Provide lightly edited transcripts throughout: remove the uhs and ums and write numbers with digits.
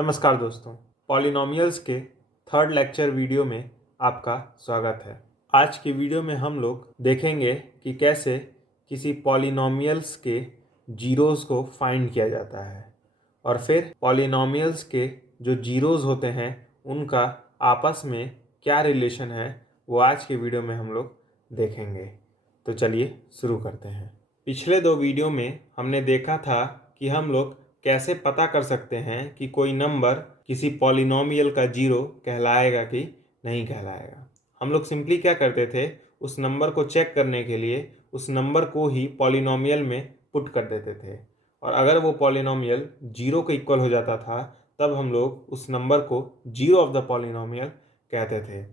नमस्कार दोस्तों, पॉलिनॉमियल्स के थर्ड लेक्चर वीडियो में आपका स्वागत है। आज की वीडियो में हम लोग देखेंगे कि कैसे किसी पॉलिनॉमियल्स के जीरोज़ को फाइंड किया जाता है और फिर पॉलिनॉमियल्स के जो जीरोज़ होते हैं उनका आपस में क्या रिलेशन है वो आज के वीडियो में हम लोग देखेंगे। तो चलिए शुरू करते हैं। पिछले दो वीडियो में हमने देखा था कि हम लोग कैसे पता कर सकते हैं कि कोई नंबर किसी पॉलिनॉमियल का जीरो कहलाएगा कि नहीं कहलाएगा। हम लोग सिंपली क्या करते थे, उस नंबर को चेक करने के लिए उस नंबर को ही पॉलिनॉमियल में पुट कर देते थे और अगर वो पॉलिनॉमियल जीरो के इक्वल हो जाता था तब हम लोग उस नंबर को जीरो ऑफ द पॉलिनॉमियल कहते थे।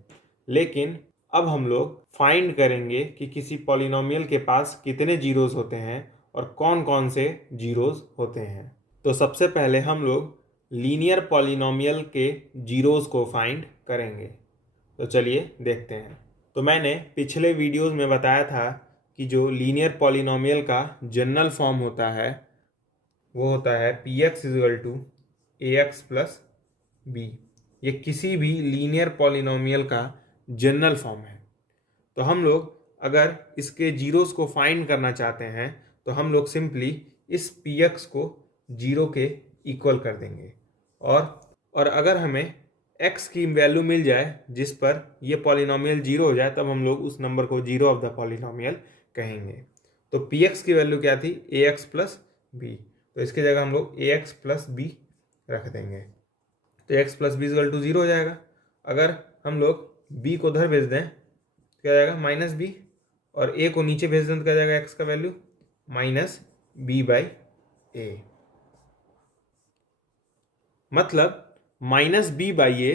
लेकिन अब हम लोग फाइंड करेंगे कि किसी पॉलिनॉमियल के पास कितने जीरोज़ होते हैं और कौन कौन से जीरोज़ होते हैं। तो सबसे पहले हम लोग लीनियर पॉलिनॉमियल के जीरोज़ को फाइंड करेंगे। तो चलिए देखते हैं। तो मैंने पिछले वीडियोस में बताया था कि जो लीनियर पॉलिनॉमियल का जनरल फॉर्म होता है वो होता है P X equal to A X plus B. ये किसी भी लीनियर पॉलिनॉमियल का जनरल फॉर्म है। तो हम लोग अगर इसके जीरोज़ को फाइंड करना चाहते हैं तो हम लोग सिंपली इस पी एक्स को जीरो के इक्वल कर देंगे और अगर हमें x की वैल्यू मिल जाए जिस पर ये पॉलिनॉमियल जीरो हो जाए तब हम लोग उस नंबर को जीरो ऑफ द पॉलिनॉमियल कहेंगे। तो पी एक्स की वैल्यू क्या थी, ए एक्स प्लस बी। तो इसकी जगह हम लोग ए एक्स प्लस बी रख देंगे। तो X plus B equal to zero हो जाएगा। अगर हम लोग b को उधर भेज दें तो क्या जाएगा माइनस बी और a को नीचे भेज दें तो क्या जाएगा x का value minus B by A. मतलब माइनस बी बाई ए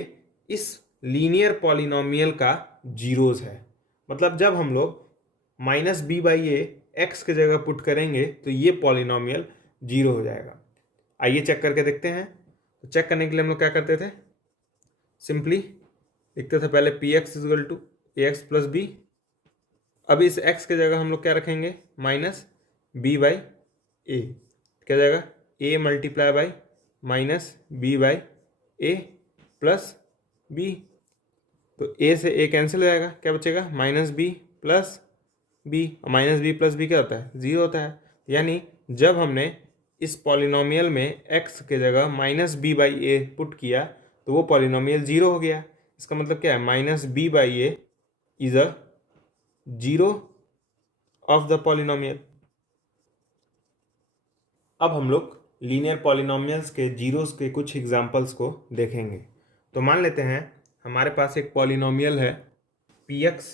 इस लीनियर पॉलिनॉमियल का जीरोज है। मतलब जब हम लोग minus B by A X की जगह पुट करेंगे तो ये पॉलिनॉमियल जीरो हो जाएगा। आइए चेक करके देखते हैं। तो चेक करने के लिए हम लोग क्या करते थे, सिंपली लिखते थे पहले P X equal to A X plus B. अब इस x की जगह हम लोग क्या रखेंगे, माइनस बी बाई ए। क्या जाएगा a multiply by minus B by A plus B. तो a से a कैंसिल हो जाएगा, क्या बचेगा minus B plus B. Minus B plus B क्या होता है, जीरो होता है। यानी जब हमने इस पॉलिनॉमियल में x के जगह minus B by A put किया तो वो पॉलिनॉमियल जीरो हो गया। इसका मतलब क्या है, minus B by A is a zero of the polynomial. अब हम लोग लीनियर पॉलिनॉमियल्स के जीरोस के कुछ एग्जांपल्स को देखेंगे। तो मान लेते हैं हमारे पास एक पॉलिनॉमियल है P X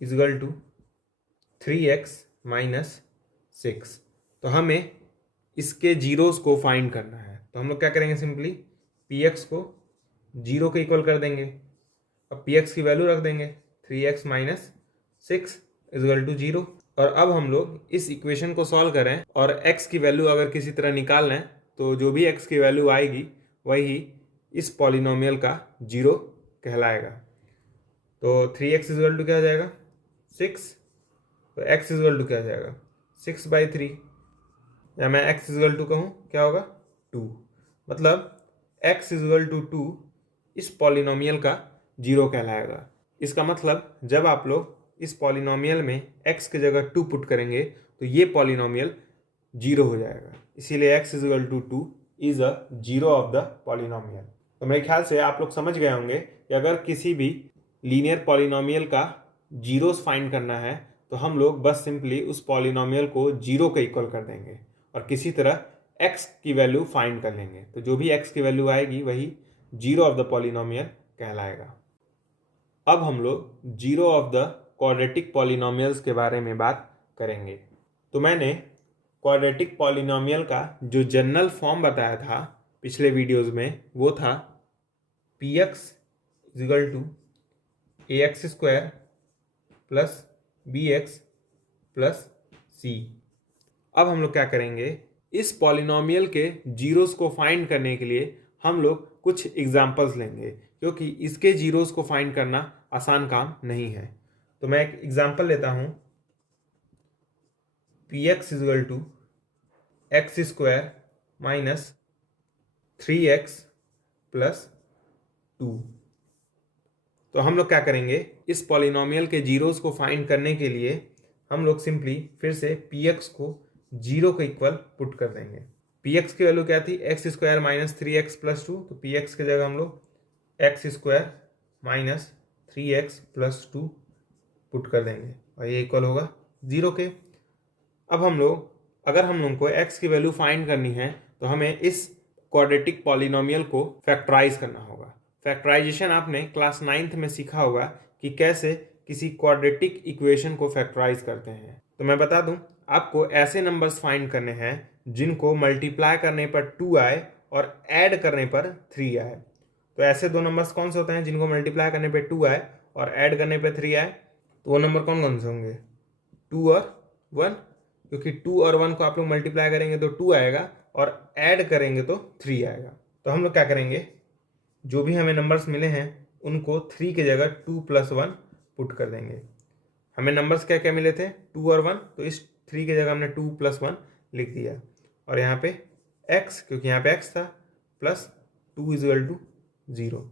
equal to three X minus six. तो हमें इसके जीरोस को फाइंड करना है। तो हम लोग क्या करेंगे, सिंपली पी एक्स को जीरो के इक्वल कर देंगे। अब पी एक्स की वैल्यू रख देंगे three X minus six equal to zero. और अब हम लोग इस इक्वेशन को सॉल्व करें और x की वैल्यू अगर किसी तरह निकाल लें तो जो भी x की वैल्यू आएगी वही इस पॉलिनॉमियल का जीरो कहलाएगा। तो थ्री एक्स इजल टू क्या हो जाएगा सिक्स। तो x इजल टू क्या हो जाएगा सिक्स बाई थ्री, या मैं x इजल टू कहूँ क्या होगा टू। मतलब x इजल टू टू इस पॉलिनॉमियल का जीरो कहलाएगा। इसका मतलब जब आप लोग इस पॉलिनॉमियल में x की जगह टू पुट करेंगे तो ये पॉलिनॉमियल जीरो हो जाएगा। इसीलिए x equal to two is a zero of the polynomial. तो मेरे ख्याल से आप लोग समझ गए होंगे कि अगर किसी भी लीनियर पॉलिनॉमियल का जीरोस फाइंड करना है तो हम लोग बस सिंपली उस पॉलिनॉमियल को जीरो के इक्वल कर देंगे और किसी तरह x की वैल्यू फाइंड कर लेंगे। तो जो भी x की वैल्यू आएगी वही जीरो ऑफ द पॉलिनॉमियल कहलाएगा। अब हम लोग zero of the quadratic polynomials के बारे में बात करेंगे। तो मैंने क्वाड्रेटिक पॉलिनॉमियल का जो जनरल फॉर्म बताया था पिछले वीडियोस में वो था P X equal to A X square plus B X plus C. अब हम लोग क्या करेंगे, इस पॉलिनॉमियल के जीरोस को फाइंड करने के लिए हम लोग कुछ एग्जांपल्स लेंगे क्योंकि इसके जीरोस को फाइंड करना आसान काम नहीं है। तो मैं एक एग्जांपल लेता हूं, P X equal to X square minus three X plus 2। तो हम लोग क्या करेंगे, इस पॉलिनोमियल के जीरोस को फाइंड करने के लिए हम लोग सिंपली फिर से पी एक्स को जीरो के इक्वल पुट कर देंगे। पी एक्स की वैल्यू क्या थी, x square minus 3x plus 2। तो पी एक्स की जगह हम लोग x square minus 3x plus 2 put कर देंगे और ये इक्वल होगा जीरो के। अब हम लोग अगर हम लोग को x की वैल्यू फाइंड करनी है तो हमें इस क्वाड्रेटिक पॉलिनोमियल को फैक्टराइज करना होगा। फैक्टराइजेशन आपने क्लास 9th में सीखा होगा कि कैसे किसी क्वाड्रेटिक इक्वेशन को फैक्टराइज करते हैं। तो मैं बता दूं, आपको ऐसे नंबर्स फाइंड करने हैं जिनको मल्टीप्लाई करने पर 2 आए और ऐड करने पर 3 आए। तो ऐसे दो नंबर्स कौन से होते हैं जिनको मल्टीप्लाई करने पर 2 आए और ऐड करने पर 3 आए? तो वो नंबर कौन कौन से होंगे? 2 और 1, क्योंकि 2 और 1 को आप लोग मल्टीप्लाई करेंगे तो 2 आएगा और ऐड करेंगे तो 3 आएगा। तो हम लोग क्या करेंगे, जो भी हमें नंबर्स मिले हैं उनको 3 की जगह 2 प्लस 1 पुट कर देंगे। हमें नंबर्स क्या क्या मिले थे, 2 और 1, तो इस 3 की जगह हमने 2 प्लस 1 लिख दिया और यहाँ पे x, क्योंकि यहाँ पे x था, प्लस 2 इजल टू 0।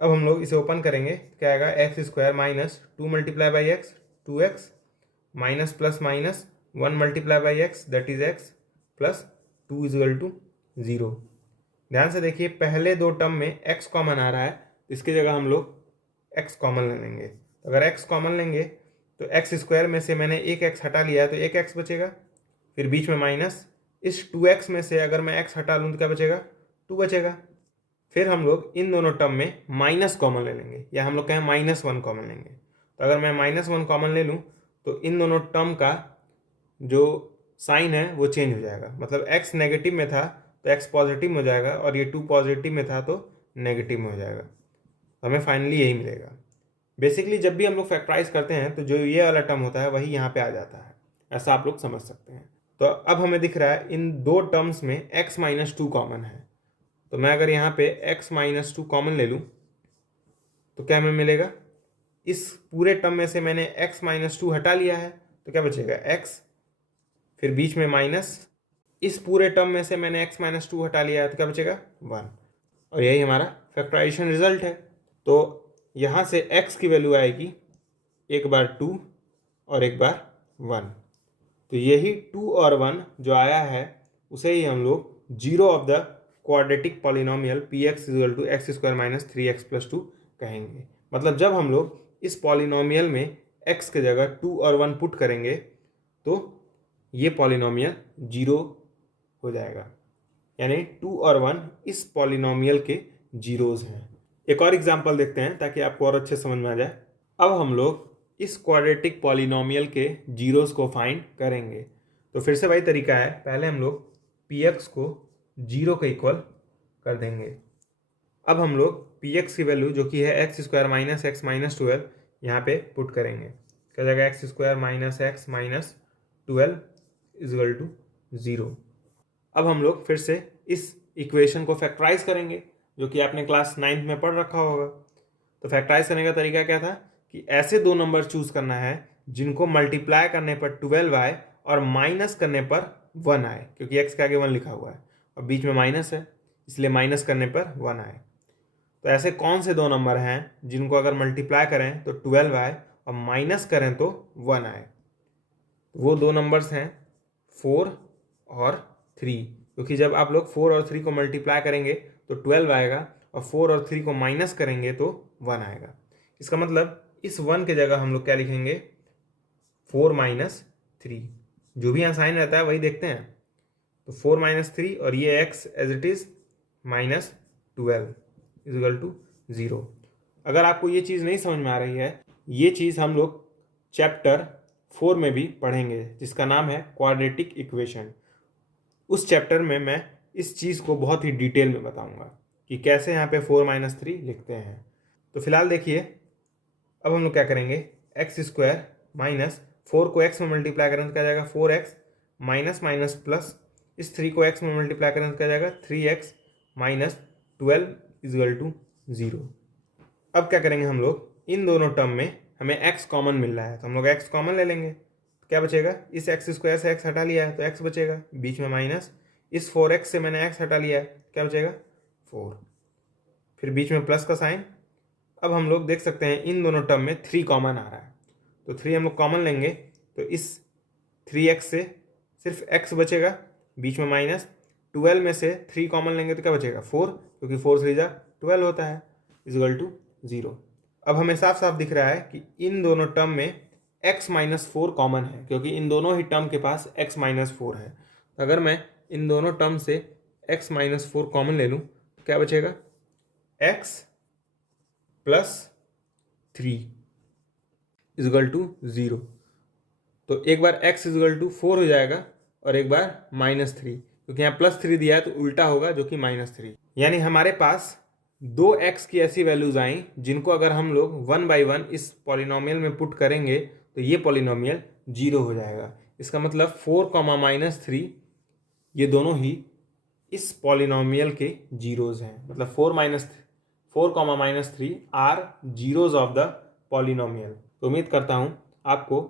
अब हम लोग इसे ओपन करेंगे, क्या आएगा, X square minus 2 multiply by X 2x minus plus minus 1 multiply by X that is x plus 2 equal to 0। ध्यान से देखिए, पहले दो टर्म में x कॉमन आ रहा है, तो इसकी जगह हम लोग x कॉमन ले लेंगे। तो अगर x कॉमन लेंगे तो एक्स स्क्वायर में से मैंने एक x हटा लिया है तो एक x बचेगा, फिर बीच में माइनस, इस 2x में से अगर मैं x हटा लूँ तो क्या बचेगा, 2 बचेगा। फिर हम लोग इन दोनों टर्म में माइनस कॉमन ले लेंगे, या हम लोग कहें -1 कॉमन लेंगे। तो अगर मैं -1 कॉमन ले लूँ तो इन दोनों टर्म का जो साइन है वो चेंज हो जाएगा, मतलब x नेगेटिव में था तो x पॉजिटिव में हो जाएगा और ये 2 पॉजिटिव में था तो नेगेटिव में हो जाएगा। हमें फाइनली यही मिलेगा। बेसिकली जब भी हम लोग फैक्टराइज करते हैं तो जो ये वाला टर्म होता है वही यहाँ पे आ जाता है, ऐसा आप लोग समझ सकते हैं। तो अब हमें दिख रहा है इन दो टर्म्स में x - 2 कॉमन है, तो मैं अगर यहाँ पे x - 2 कॉमन ले लूँ तो क्या हमें मिलेगा, इस पूरे टर्म में से मैंने x - 2 हटा लिया है तो क्या बचेगा, x, फिर बीच में माइनस, इस पूरे टर्म में से मैंने x - 2 हटा लिया है तो क्या बचेगा, 1। और यही हमारा फैक्टराइजेशन रिजल्ट है। तो यहाँ से x की वैल्यू आएगी एक बार 2 और एक बार 1। तो यही 2 और 1 जो आया है उसे ही हम लोग zero of the quadratic polynomial P X equal to X square minus 3x plus 2 कहेंगे। मतलब जब हम लोग इस पॉलिनोमियल में x के जगह 2 और 1 पुट करेंगे तो ये पॉलिनोमियल जीरो हो जाएगा, यानी 2 और 1 इस पॉलिनोमियल के जीरोज हैं। एक और एग्जांपल देखते हैं ताकि आपको और अच्छे समझ में आ जाए। अब हम लोग इस क्वाड्रेटिक पॉलिनोमियल के जीरोस को फाइंड करेंगे। तो फिर से वही तरीका है, पहले हम लोग पी एक्स को जीरो के इक्वल कर देंगे। अब हम लोग पी एक्स की वैल्यू जो कि है X square minus X minus 12 यहाँ पे पुट करेंगे। क्या जाएगा, X square minus X minus 12 equal to 0। अब हम लोग फिर से इस इक्वेशन को फैक्टराइज करेंगे जो कि आपने क्लास 9th में पढ़ रखा होगा। तो फैक्टराइज करने का तरीका क्या था कि ऐसे दो नंबर चूज करना है जिनको मल्टीप्लाई करने पर 12 आए और माइनस करने पर 1 आए, क्योंकि x के आगे 1 लिखा हुआ है और बीच में माइनस है इसलिए माइनस करने पर 1 आए। तो ऐसे कौन से दो नंबर हैं जिनको अगर मल्टीप्लाई करें तो 12 आए और माइनस करें तो 1 आए? वो दो नंबर्स हैं 4 और 3, क्योंकि जब आप लोग 4 और 3 को मल्टीप्लाई करेंगे तो 12 आएगा और 4 और 3 को माइनस करेंगे तो 1 आएगा। इसका मतलब इस 1 की जगह हम लोग क्या लिखेंगे, 4 - 3। जो भी यहाँ साइन रहता है वही देखते हैं। तो 4 - 3 और ये x as it is -12 equal to 0। अगर आपको ये चीज़ नहीं समझ में आ रही है, ये चीज़ हम लोग चैप्टर 4 में भी पढ़ेंगे जिसका नाम है क्वाड्रेटिक इक्वेशन। उस चैप्टर में मैं इस चीज़ को बहुत ही डिटेल में बताऊंगा कि कैसे यहाँ पे 4 - 3 लिखते हैं। तो फिलहाल देखिए, अब हम लोग क्या करेंगे, एक्स स्क्वायर माइनस 4 को x में मल्टीप्लाई करें तो क्या जाएगा, 4x माइनस माइनस प्लस, इस 3 को x में मल्टीप्लाई करें तो क्या जाएगा, 3x माइनस 12 इजल टू 0। अब क्या करेंगे हम लोग, इन दोनों टर्म में हमें x कॉमन मिल रहा है तो हम लोग x कॉमन ले लेंगे। तो क्या बचेगा, इस एक्स स्क्वायर से x हटा लिया है तो x बचेगा, बीच में माइनस, इस 4x से मैंने x हटा लिया है क्या बचेगा, 4। फिर बीच में प्लस का साइन। अब हम लोग देख सकते हैं इन दोनों टर्म में 3 कॉमन आ रहा है, तो 3 हम लोग कॉमन लेंगे तो इस 3x से सिर्फ x बचेगा, बीच में माइनस। 12 में से 3 कॉमन लेंगे तो क्या बचेगा 4, क्योंकि 4 3 जा 12 होता है, इक्वल टू 0। अब हमें साफ साफ दिख रहा है कि इन दोनों टर्म में x माइनस 4 कॉमन है, क्योंकि इन दोनों ही टर्म के पास x माइनस 4 है। तो अगर मैं इन दोनों टर्म से x माइनस 4 कॉमन ले लूँ तो क्या बचेगा x प्लस 3 इक्वल टू 0। तो एक बार x इक्वल टू 4 हो जाएगा और एक बार माइनस 3, क्योंकि यहाँ प्लस 3 दिया है तो उल्टा होगा जो कि माइनस 3। यानी हमारे पास दो x की ऐसी वैल्यूज आई जिनको अगर हम लोग 1 बाई 1 इस पॉलिनोमियल में पुट करेंगे तो ये पॉलिनोमियल 0 हो जाएगा। इसका मतलब 4 कॉमा माइनस 3 ये दोनों ही इस पॉलिनोमियल के जीरोज हैं, मतलब 4 comma minus 3 are zeros of the polynomial. तो उम्मीद करता हूँ आपको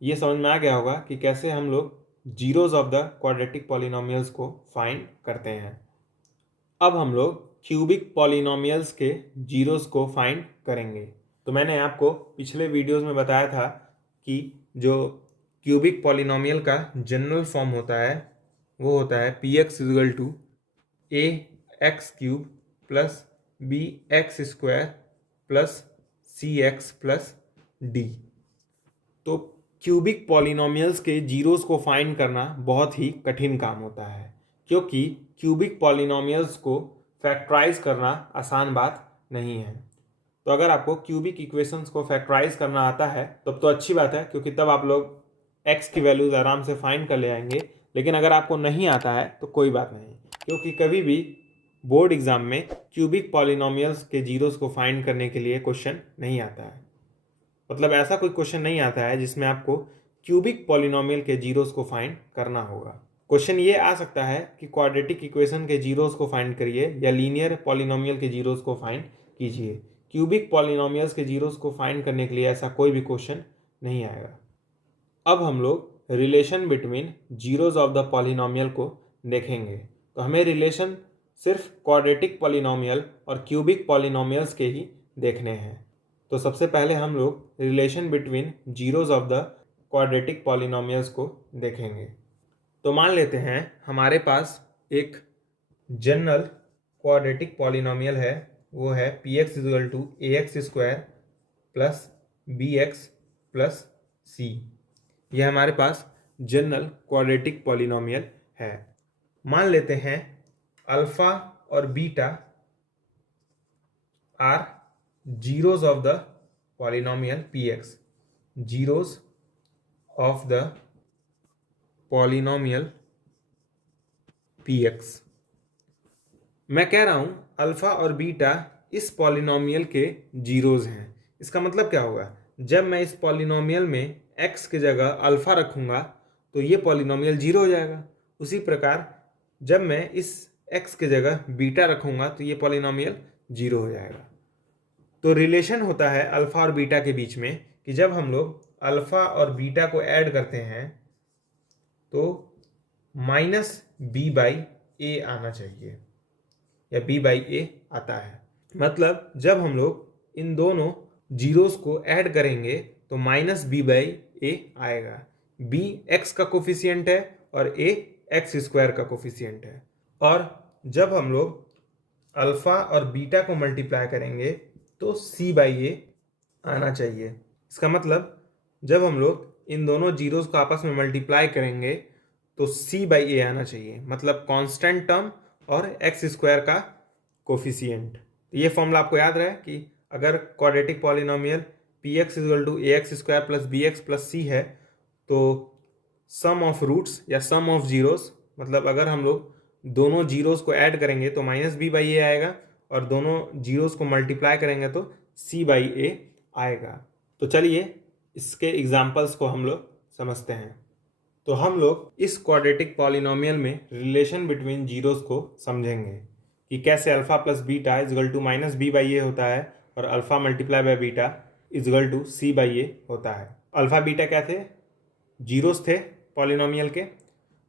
ये समझ में आ गया होगा कि कैसे हम लोग zeros of the quadratic polynomials को फाइंड करते हैं। अब हम लोग क्यूबिक पॉलिनोमियल्स के जीरोस को फाइंड करेंगे। तो मैंने आपको पिछले वीडियोस में बताया था कि जो क्यूबिक पॉलिनोमियल का जनरल फॉर्म होता है वो होता है P X equal to A X cube plus B X square plus C X plus D. तो क्यूबिक पॉलिनोमियल्स के जीरोस को फाइंड करना बहुत ही कठिन काम होता है, क्योंकि क्यूबिक पॉलिनोमियल्स को फैक्टराइज करना आसान बात नहीं है। तो अगर आपको क्यूबिक इक्वेशंस को फैक्टराइज करना आता है तब तो अच्छी बात है, क्योंकि तब आप लोग x की वैल्यूज आराम से फाइंड कर ले आएंगे। लेकिन अगर आपको नहीं आता है तो कोई बात नहीं, क्योंकि कभी भी बोर्ड एग्जाम में क्यूबिक पॉलिनोमियल्स के जीरोस को फाइंड करने के लिए क्वेश्चन नहीं आता है। मतलब ऐसा कोई क्वेश्चन नहीं आता है जिसमें आपको क्यूबिक पॉलिनोमियल के जीरोस को फाइंड करना होगा। क्वेश्चन ये आ सकता है कि क्वाड्रेटिक इक्वेशन के जीरोस को फाइंड करिए या लीनियर पॉलिनोमियल के जीरोस को फाइंड कीजिए। क्यूबिक पॉलिनोमियल्स के जीरोस को फाइंड करने के लिए ऐसा कोई भी क्वेश्चन नहीं आएगा। अब हम लोग relation between zeros of the polynomial को देखेंगे। तो हमें रिलेशन सिर्फ क्वाड्रेटिक पॉलिनोमियल और क्यूबिक पॉलिनोमियल्स के ही देखने हैं। तो सबसे पहले हम लोग relation between zeros of the quadratic polynomials को देखेंगे। तो मान लेते हैं हमारे पास एक जनरल क्वाड्रेटिक पॉलिनोमियल है, वो है P X equal to A X square plus B X plus C. यह हमारे पास जनरल क्वाड्रेटिक पॉलिनोमियल है। मान लेते हैं अल्फा और beta are zeros of the polynomial P X, zeros of the polynomial P X. मैं कह रहा हूं अल्फा और बीटा इस पॉलिनोमियल के जीरोस हैं। इसका मतलब क्या होगा, जब मैं इस पॉलिनोमियल में x की जगह अल्फा रखूंगा तो ये पॉलिनोमियल जीरो हो जाएगा। उसी प्रकार जब मैं इस x की जगह बीटा रखूंगा तो ये पॉलिनोमियल जीरो हो जाएगा। तो रिलेशन होता है अल्फा और बीटा के बीच में कि जब हम लोग अल्फा और बीटा को ऐड करते हैं तो माइनस बी बाई ए आना चाहिए, या b बाई ए आता है। मतलब जब हम लोग इन दोनों जीरोस को ऐड करेंगे तो माइनस बी बाई ए आएगा। b x का कोफिशिएंट है और a एक्स स्क्वायर का कोफिशिएंट है। और जब हम लोग अल्फा और बीटा को मल्टीप्लाई करेंगे तो c बाई ए आना चाहिए। इसका मतलब जब हम लोग इन दोनों जीरोस को आपस में मल्टीप्लाई करेंगे तो c बाई ए आना चाहिए, मतलब कांस्टेंट टर्म और एक्स स्क्वायर का कोफिशिएंट। ये फॉर्मूला आपको याद रहे कि अगर quadratic polynomial P X equal to A X square plus B X plus C है तो सम ऑफ रूट्स या सम ऑफ जीरोस, मतलब अगर हम लोग दोनों जीरोस को ऐड करेंगे तो माइनस बी बाई ए आएगा और दोनों जीरोस को मल्टीप्लाई करेंगे तो सी बाई ए आएगा। तो चलिए इसके एग्जाम्पल्स को हम लोग समझते हैं। तो हम लोग इस क्वाड्रेटिक पॉलिनोमियल में रिलेशन बिटवीन जीरोस को समझेंगे कि कैसे alpha plus beta equal to minus B by A होता है और alpha multiply by beta equal to C by A होता है। अल्फा बीटा क्या थे, जीरोस थे पॉलिनोमियल के।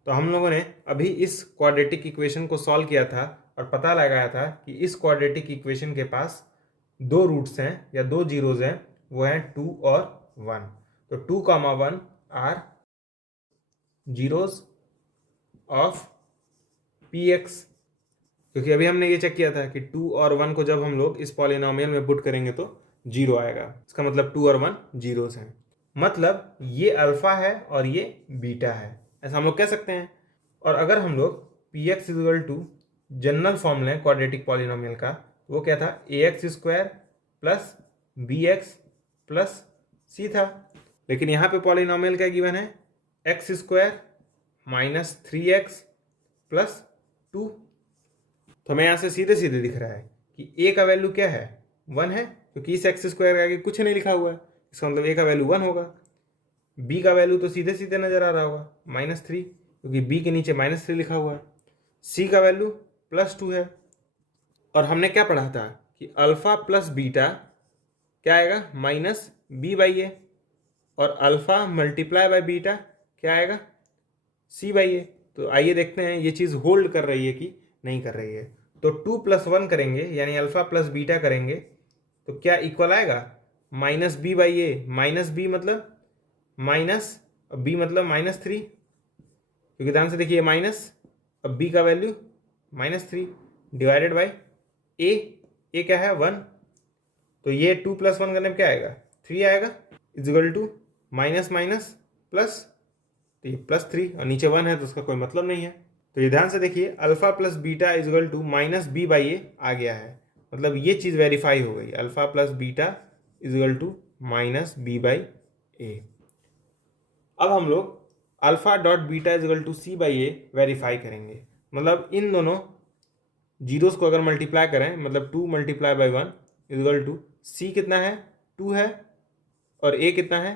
तो हम लोगों ने अभी इस क्वाड्रेटिक इक्वेशन को सॉल्व किया था और पता लगाया था कि इस क्वाड्रेटिक इक्वेशन के पास दो रूट्स हैं या दो जीरोज हैं, वो हैं 2 और 1। तो 2, 1 are zeros of P X, क्योंकि अभी हमने ये चेक किया था कि 2 और 1 को जब हम लोग इस पॉलिनोमियल में पुट करेंगे तो 0 आएगा। इसका मतलब 2 और 1 जीरोस हैं, मतलब ये अल्फा है और ये बीटा है, ऐसा हम लोग कह सकते हैं। और अगर हम लोग P X equal to general form लें क्वाड्रेटिक पॉलिनोमियल का, वो क्या था, A X square plus B X plus C था। लेकिन यहाँ पे पॉलिनोमियल क्या गिवन है, X square minus 3x plus 2। तो हमें यहाँ से सीधे सीधे दिख रहा है कि a का वैल्यू क्या है, 1 है, क्योंकि इस एक्स स्क्वायर के आगे कुछ नहीं लिखा हुआ है, इसका मतलब a का वैल्यू 1 होगा। b का वैल्यू तो सीधे सीधे नजर आ रहा होगा, -3, क्योंकि b के नीचे -3 लिखा हुआ है। c का वैल्यू +2 है। और हमने क्या पढ़ा था कि अल्फा प्लस बीटा क्या आएगा, -b/a, और अल्फा मल्टीप्लाई बाय बीटा क्या आएगा, c/a। तो आइए देखते हैं ये चीज़ होल्ड कर रही है कि नहीं कर रही है। तो 2 + 1 करेंगे यानी अल्फा प्लस बीटा करेंगे तो क्या इक्वल आएगा, -b/a, -b मतलब माइनस, b मतलब -3, क्योंकि ध्यान से देखिए माइनस, अब b का वैल्यू -3 डिवाइडेड बाई a क्या है, 1। तो ये 2 + 1 करने पर क्या आएगा, 3 आएगा, equal to minus minus plus, तो ये +3 और नीचे 1 है तो उसका कोई मतलब नहीं है। तो ये ध्यान से देखिए alpha plus beta equal to -b/a आ गया है, मतलब ये चीज़ वेरीफाई हो गई, alpha plus beta equal to -b/a। अब हम लोग alpha dot beta equal to c/a verify करेंगे, मतलब इन दोनों जीरोस को अगर मल्टीप्लाई करें, मतलब 2 × 1 इक्वल टू c कितना है, 2 है, और a कितना है,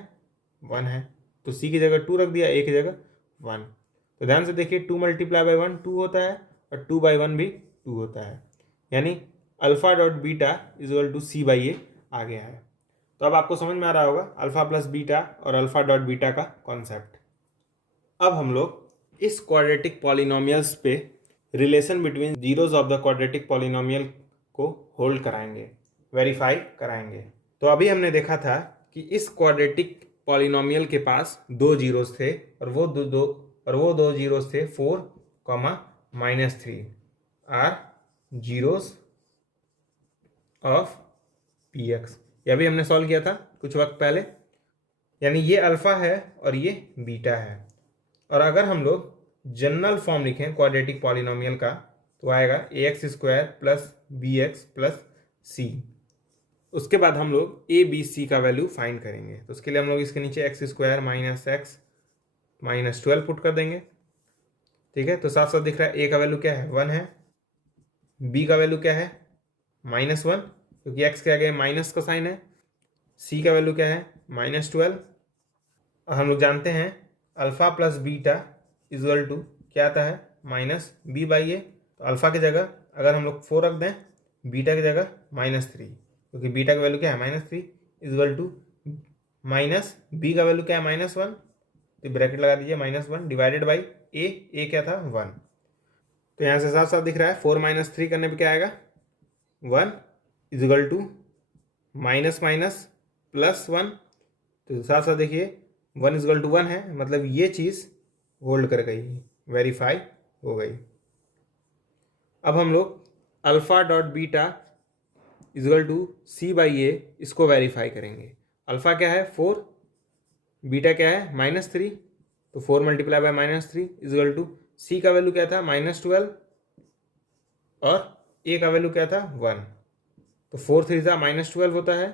1 है। तो c की जगह 2 रख दिया, a की जगह 1। तो ध्यान से देखिए 2 × 1 2 होता है और 2/1 भी 2 होता है, यानी alpha dot beta equal to c/a आ गया है। तो अब आपको समझ में आ रहा होगा अल्फा प्लस बीटा और अल्फा डॉट बीटा का कॉन्सेप्ट। अब हम लोग इस क्वाड्रेटिक पॉलिनोमियल्स पे relation between zeros of the quadratic polynomial को होल्ड कराएंगे, वेरीफाई कराएंगे। तो अभी हमने देखा था कि इस क्वाड्रेटिक पॉलिनोमियल के पास दो जीरोस थे और वो दो जीरोस थे 4, -3 are zeros of P X. यह भी हमने सॉल्व किया था कुछ वक्त पहले, यानी ये अल्फा है और ये बीटा है। और अगर हम लोग जनरल फॉर्म लिखें क्वाड्रेटिक पॉलिनोमियल का तो आएगा ax² plus bx plus c। उसके बाद हम लोग a b c का वैल्यू फाइंड करेंगे, तो उसके लिए हम लोग इसके नीचे x² - x -12 पुट कर देंगे, ठीक है। तो साफ साफ दिख रहा है a का वैल्यू क्या है, 1 है, b का वैल्यू क्या है, -1, क्योंकि x के आगे माइनस का साइन है, c का वैल्यू क्या है, -12। और हम लोग जानते हैं alpha plus beta equal to क्या आता है, -b/a। तो अल्फा की जगह अगर हम लोग 4 रख दें, बीटा की जगह -3, क्योंकि बीटा का वैल्यू क्या है, -3 इक्वल टू -b का वैल्यू क्या है, -1, तो ब्रैकेट लगा दीजिए, -1 डिवाइडेड बाई a क्या था, 1। तो यहाँ से साफ साफ दिख रहा है 4 - 3 करने पे क्या आएगा, 1 इक्वल टू -+1। तो साथ साथ देखिए 1 इक्वल टू 1 है, मतलब ये चीज़ होल्ड कर गई, वेरीफाई हो गई। अब हम लोग alpha dot beta equal to c/a इसको वेरीफाई करेंगे। अल्फा क्या है, 4, बीटा क्या है, -3, तो 4 × -3 इक्वल टू c का वैल्यू क्या था, -12, और a का वैल्यू क्या था, 1। तो 4 3 -12 होता है,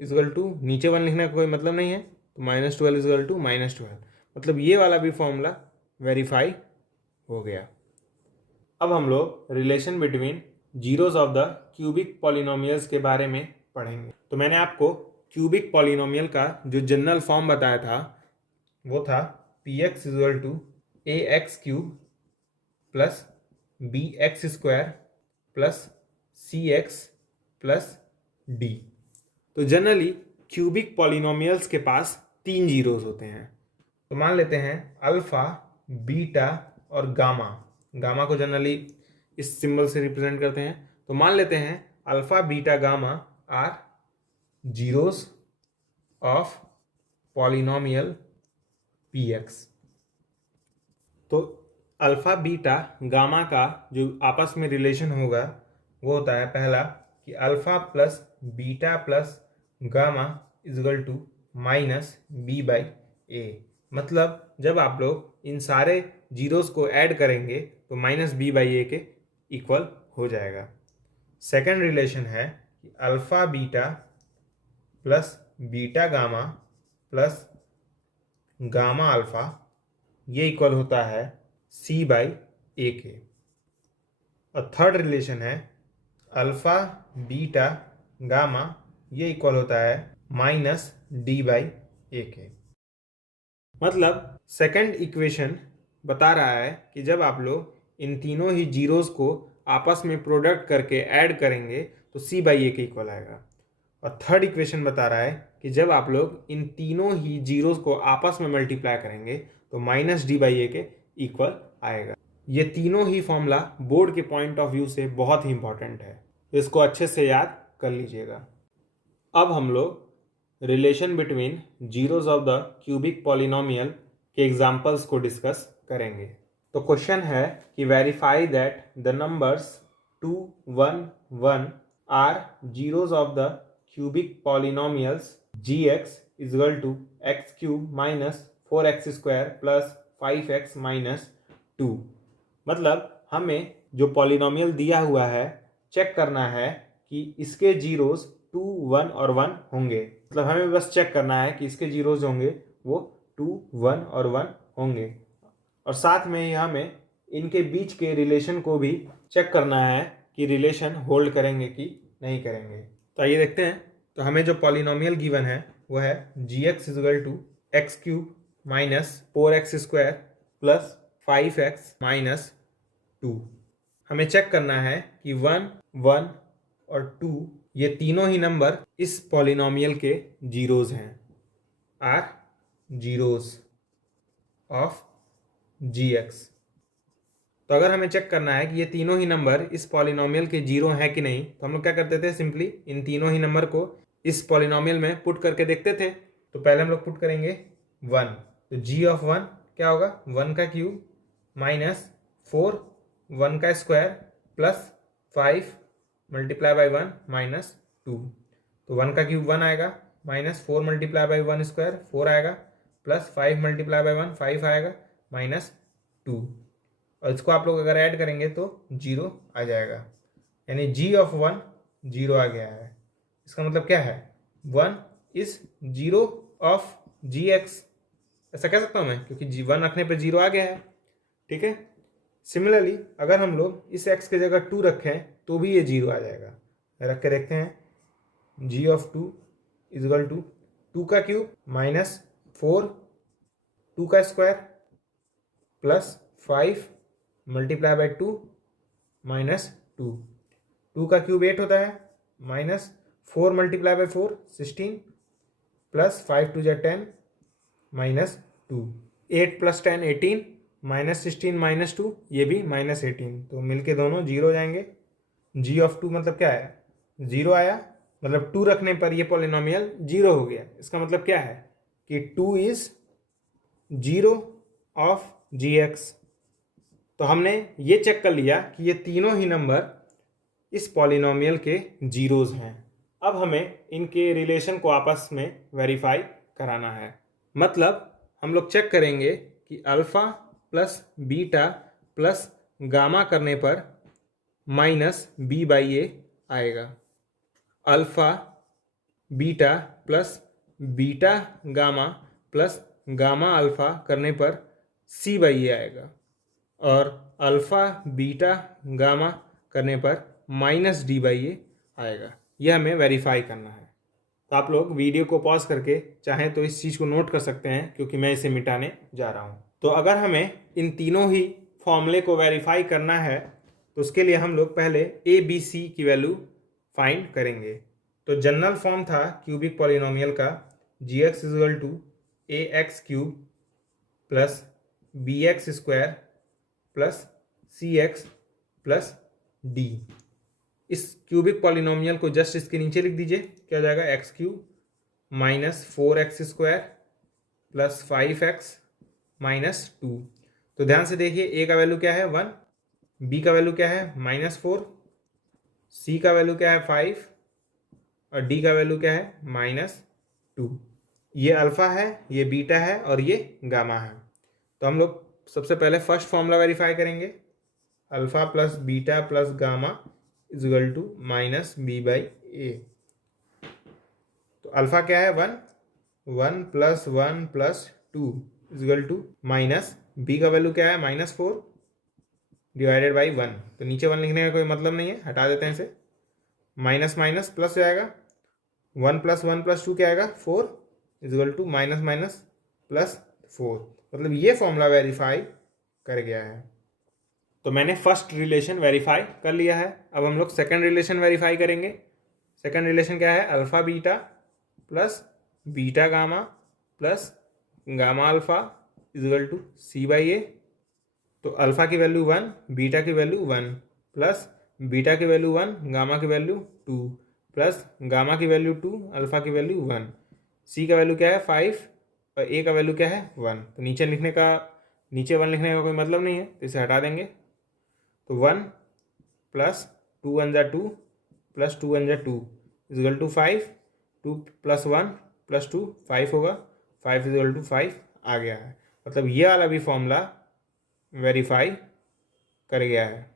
इक्वल टू नीचे 1 लिखने का कोई मतलब नहीं है, तो -12 इक्वल टू -12, मतलब ये वाला भी फॉर्मूला वेरीफाई हो गया। अब हम लोग relation between zeros of the cubic polynomials के बारे में पढ़ेंगे। तो मैंने आपको क्यूबिक पॉलिनोमियल का जो जनरल फॉर्म बताया था वो था px equal to ax³ plus bx² plus cx plus d। तो जनरली क्यूबिक पॉलिनोमियल्स के पास 3 जीरोस होते हैं। तो मान लेते हैं अल्फा, बीटा और गामा। गामा को जनरली इस सिंबल से रिप्रेजेंट करते हैं। तो मान लेते हैं alpha beta gamma are zeros of polynomial px। तो अल्फा बीटा गामा का जो आपस में रिलेशन होगा वो होता है पहला कि alpha plus beta plus gamma equal to minus B by A. मतलब जब आप लोग इन सारे जीरोस को ऐड करेंगे तो माइनस बी बाई ए के इक्वल हो जाएगा। सेकेंड रिलेशन है कि alpha beta plus beta gamma plus gamma alpha ये इक्वल होता है सी बाई ए के। और थर्ड रिलेशन है अल्फा बीटा गामा ये इक्वल होता है माइनस डी बाई ए के। मतलब सेकंड इक्वेशन बता रहा है कि जब आप लोग इन तीनों ही जीरोस को आपस में प्रोडक्ट करके ऐड करेंगे तो सी बाई ए के इक्वल आएगा। और थर्ड इक्वेशन बता रहा है कि जब आप लोग इन तीनों ही जीरोस को आपस में मल्टीप्लाई करेंगे तो माइनस डी बाई ए के इक्वल आएगा। ये तीनों ही फॉर्मूला बोर्ड के पॉइंट ऑफ व्यू से बहुत ही इंपॉर्टेंट है, तो इसको अच्छे से याद कर लीजिएगा। अब हम लोग relation between zeros of the cubic polynomial के एग्जाम्पल्स को डिस्कस करेंगे। तो क्वेश्चन है कि verify that the numbers 2, 1, 1 are zeros of the cubic polynomials gx is equal to x cube minus 4x square plus 5x minus 2। मतलब हमें जो polynomial दिया हुआ है चेक करना है कि इसके जीरोस 2, 1 और 1 होंगे। मतलब हमें बस चेक करना है कि इसके जीरोस होंगे वो 2, 1 और 1 होंगे। और साथ में ही हमें इनके बीच के रिलेशन को भी चेक करना है कि रिलेशन होल्ड करेंगे कि नहीं करेंगे। तो आइए देखते हैं। तो हमें जो पॉलिनोमियल गिवन है वो है gx equal to X cube minus 4x square plus 5x minus 2। हमें चेक करना है कि 1, 1 और 2 ये तीनों ही नंबर इस पॉलिनोमियल के जीरोस हैं, आर जीरोस ऑफ gx। तो अगर हमें चेक करना है कि ये तीनों ही नंबर इस पॉलिनोमियल के जीरो हैं कि नहीं, तो हम लोग क्या करते थे, सिंपली इन तीनों ही नंबर को इस पॉलिनोमियल में पुट करके देखते थे। तो पहले हम लोग पुट करेंगे 1, तो g ऑफ 1 क्या होगा, 1 का क्यूब माइनस 4 1 का square plus 5 multiply by 1 minus 2। तो 1 का क्यूब 1 आएगा माइनस 4 मल्टीप्लाई बाई 1 स्क्वायर 4 आएगा प्लस 5 मल्टीप्लाई बाई 1 5 आएगा माइनस 2। और इसको आप लोग अगर ऐड करेंगे तो 0 आ जाएगा, यानी g ऑफ 1 0 आ गया है। इसका मतलब क्या है, 1 इज 0 ऑफ gx, ऐसा कह सकता हूँ मैं, क्योंकि g1 रखने पे 0 आ गया है। ठीक है। सिमिलरली अगर हम लोग इस x के जगह 2 रखें तो भी ये 0 आ जाएगा। रख के देखते हैं, g ऑफ 2 इजल टू 2 का क्यूब माइनस 4 2 का square plus 5 multiply by 2 minus 2। 2 का क्यूब 8 होता है minus 4 multiply by 4 16 plus 5 2 10 minus 2। 8 plus 10 18 minus 16 minus 2 ये भी माइनस 18, तो मिलके दोनों 0 हो जाएंगे। g ऑफ 2 मतलब क्या है, 0 आया, मतलब 2 रखने पर ये पॉलिनोमियल 0 हो गया। इसका मतलब क्या है कि 2 इज 0 ऑफ gx। तो हमने ये चेक कर लिया कि ये तीनों ही नंबर इस पॉलिनोमियल के जीरोस हैं। अब हमें इनके रिलेशन को आपस में वेरीफाई कराना है। मतलब हम लोग चेक करेंगे कि alpha plus beta plus gamma करने पर माइनस बी बाई ए आएगा। Alpha beta plus beta gamma plus gamma alpha करने पर सी बाई ए आएगा। और अल्फ़ा बीटा गामा करने पर माइनस डी बाई ए आएगा। यह हमें वेरीफाई करना है। तो आप लोग वीडियो को पॉज करके चाहें तो इस चीज़ को नोट कर सकते हैं, क्योंकि मैं इसे मिटाने जा रहा हूँ। तो अगर हमें इन तीनों ही फॉर्मूले को वेरीफाई करना है तो उसके लिए हम लोग पहले ए बी सी की वैल्यू फाइंड करेंगे। तो जनरल फॉर्म था क्यूबिक पॉलिनोमियल का, G X equal to A X cube plus B X square plus C X plus D. इस क्यूबिक पॉलिनोमियल को जस्ट इसके नीचे लिख दीजिए, क्या हो जाएगा, X cube minus 4x² plus 5x minus 2। तो ध्यान से देखिए, ए का वैल्यू क्या है 1, बी का वैल्यू क्या है -4, सी का वैल्यू क्या है 5 और डी का वैल्यू क्या है -2। ये अल्फा है, ये बीटा है और ये गामा है। तो हम लोग सबसे पहले फर्स्ट फॉर्मूला वेरीफाई करेंगे, alpha plus beta plus gamma equal to minus B by ए। तो अल्फा क्या है 1, 1 plus 1 plus 2 equal to minus B का वैल्यू क्या है -4 डिवाइडेड बाई 1। तो नीचे 1 लिखने का कोई मतलब नहीं है, हटा देते हैं इसे, माइनस माइनस प्लस हो जाएगा, 1 प्लस 1 प्लस 2 क्या आएगा 4 equal to minus minus plus 4। मतलब ये फॉर्मूला वेरीफाई कर गया है। तो मैंने फर्स्ट रिलेशन वेरीफाई कर लिया है। अब हम लोग सेकंड रिलेशन वेरीफाई करेंगे। सेकंड रिलेशन क्या है, alpha beta plus beta gamma plus gamma alpha equal to C by ए। तो अल्फा की वैल्यू 1, बीटा की वैल्यू 1 प्लस बीटा की वैल्यू 1, गामा की वैल्यू 2 प्लस गामा की वैल्यू 2, अल्फा की वैल्यू 1, सी का वैल्यू क्या है 5 और ए का वैल्यू क्या है 1। तो नीचे 1 लिखने का कोई मतलब नहीं है, तो इसे हटा देंगे। तो 1 प्लस 2 1 जा 2 प्लस 2 1 जा 2 इजल टू 5, 2 प्लस 1 प्लस 2 5 होगा, 5 इजल टू 5 आ गया है। मतलब ये वाला भी फॉर्मूला वेरीफाई कर गया है।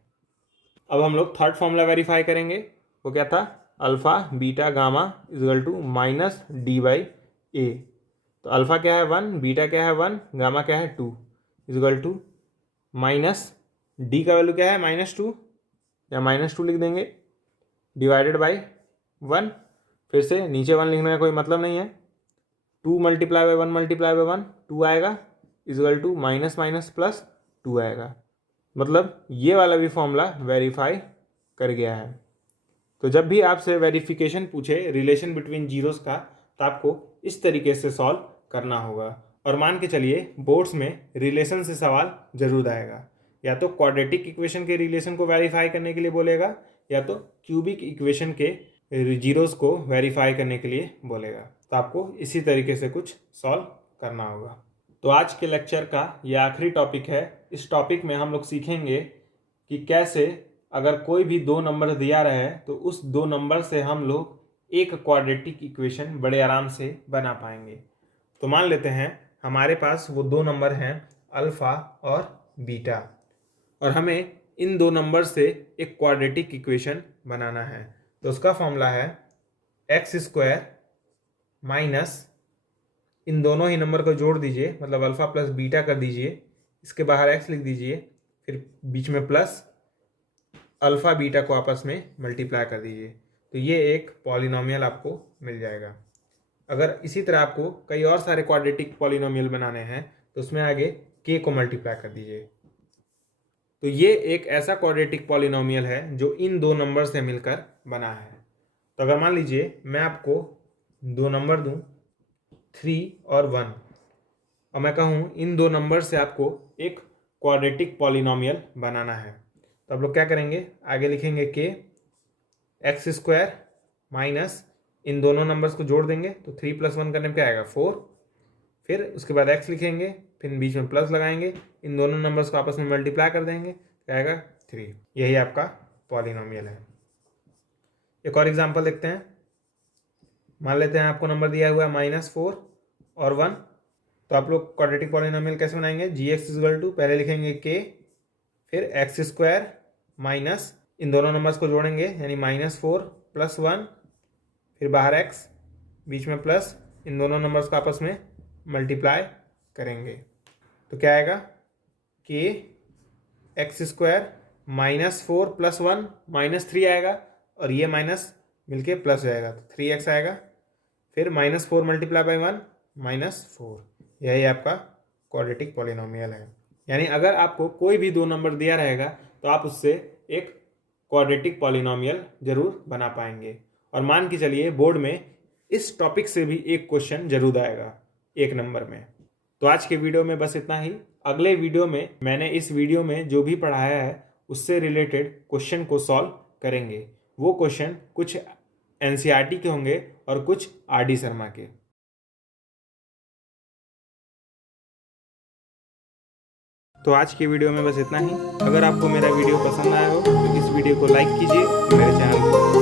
अब हम लोग थर्ड फॉर्मूला वेरीफाई करेंगे। वो क्या था, alpha beta gamma equal to minus d by ए। तो अल्फा क्या है 1, बीटा क्या है 1, गामा क्या है 2 इजल टू माइनस डी का वैल्यू क्या है -2 या -2 लिख देंगे डिवाइडेड बाई 1। फिर से नीचे 1 लिखने का कोई मतलब नहीं है, 2 मल्टीप्लाई बाई 1 मल्टीप्लाई बाई 1 2 आएगा equal to minus minus plus 2 आएगा। मतलब ये वाला भी फॉर्मूला वेरीफाई कर गया है। तो जब भी आपसे वेरिफिकेशन पूछे रिलेशन बिटवीन जीरोस का, तो आपको इस तरीके से सॉल्व करना होगा। और मान के चलिए बोर्ड्स में रिलेशन से सवाल जरूर आएगा, या तो क्वाड्रेटिक इक्वेशन के रिलेशन को वेरीफाई करने के लिए बोलेगा, या तो क्यूबिक इक्वेशन के जीरोस को वेरीफाई करने के लिए बोलेगा। तो आपको इसी तरीके से कुछ सॉल्व करना होगा। तो आज के लेक्चर का ये आखिरी टॉपिक है। इस टॉपिक में हम लोग सीखेंगे कि कैसे अगर कोई भी दो नंबर दिया रहे तो उस दो नंबर से हम लोग एक क्वाड्रेटिक इक्वेशन बड़े आराम से बना पाएंगे। तो मान लेते हैं हमारे पास वो दो नंबर हैं अल्फ़ा और बीटा, और हमें इन दो नंबर से एक क्वाड्रेटिक इक्वेशन बनाना है। तो उसका फॉर्मूला है x² माइनस, इन दोनों ही नंबर को जोड़ दीजिए, मतलब अल्फ़ा प्लस बीटा कर दीजिए, इसके बाहर x लिख दीजिए, फिर बीच में प्लस अल्फ़ा बीटा को आपस में मल्टीप्लाई कर दीजिए। तो ये एक पॉलिनोमियल आपको मिल जाएगा। अगर इसी तरह आपको कई और सारे क्वाड्रेटिक पॉलिनोमियल बनाने हैं तो उसमें आगे k को मल्टीप्लाई कर दीजिए। तो ये एक ऐसा क्वाड्रेटिक पॉलिनोमियल है जो इन दो नंबर से मिलकर बना है। तो अगर मान लीजिए मैं आपको दो नंबर दूं 3 और 1, और मैं कहूँ इन दो नंबर से आपको एक क्वाड्रेटिक पॉलिनोमियल बनाना है, तो आप लोग क्या करेंगे, आगे लिखेंगे k x² माइनस, इन दोनों नंबर्स को जोड़ देंगे तो 3 + 1 करने पे क्या आएगा 4, फिर उसके बाद x लिखेंगे, फिर बीच में प्लस लगाएंगे, इन दोनों नंबर्स को आपस में मल्टीप्लाई कर देंगे, क्या आएगा 3। यही आपका पॉलिनोमियल है। एक और एग्जांपल देखते हैं। मान लेते हैं आपको नंबर दिया हुआ है -4 और 1। तो आप लोग क्वाड्रेटिक पॉलिनोमियल कैसे बनाएंगे, gx इक्वल टू पहले लिखेंगे k, फिर x² माइनस, इन दोनों नंबर्स को जोड़ेंगे यानी -4 + 1, फिर बाहर x, बीच में प्लस, इन दोनों नंबर्स को आपस में मल्टीप्लाई करेंगे। तो क्या आएगा, k x² -4 + 1 -3 आएगा, और ये माइनस मिलके प्लस हो जाएगा तो 3x आएगा, फिर -4 × 1 -4। यही आपका क्वाड्रेटिक पॉलिनोमियल है। यानी अगर आपको कोई भी दो नंबर दिया रहेगा तो आप उससे एक क्वाड्रेटिक पॉलिनोमियल जरूर बना पाएंगे। और मान के चलिए बोर्ड में इस टॉपिक से भी एक क्वेश्चन जरूर आएगा एक नंबर में। तो आज के वीडियो में बस इतना ही। अगले वीडियो में मैंने इस वीडियो में जो भी पढ़ाया है उससे रिलेटेड क्वेश्चन को सॉल्व करेंगे। वो क्वेश्चन कुछ एनसीईआरटी के होंगे और कुछ आरडी शर्मा के। तो आज की वीडियो में बस इतना ही। अगर आपको मेरा वीडियो पसंद आया हो तो इस वीडियो को लाइक कीजिए, मेरे चैनल को